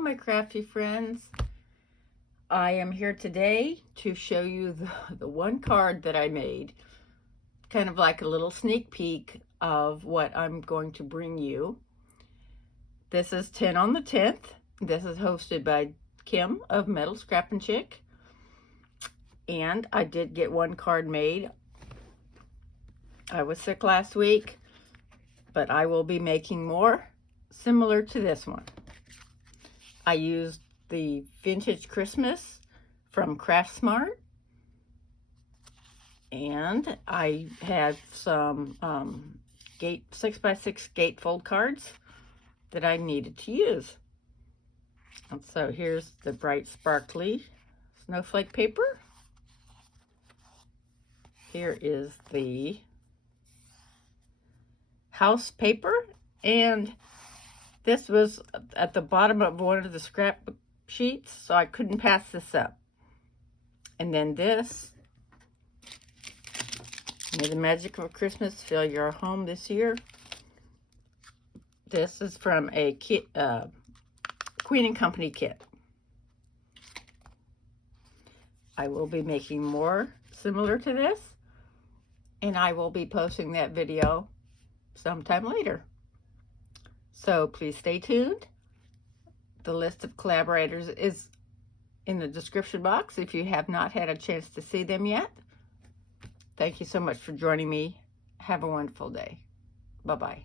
my crafty friends. I am here today to show you the one card that I made, kind of like a little sneak peek of what I'm going to bring you. This is 10 on the 10th. This is hosted by Kim of Metal Scrap and Chick. And I did get one card made. I was sick last week, but I will be making more similar to this one. I used the Vintage Christmas from Craft Smart, and I had some 6x6 gatefold cards that I needed to use. And so here's the bright sparkly snowflake paper. Here is the house paper, and this was at the bottom of one of the scrapbook sheets, so I couldn't pass this up. And then this, may the magic of Christmas fill your home this year. This is from a kit, Queen and Company kit. I will be making more similar to this, and I will be posting that video sometime later. So please stay tuned. The list of collaborators is in the description box if you have not had a chance to see them yet. Thank you so much for joining me. Have a wonderful day. Bye-bye.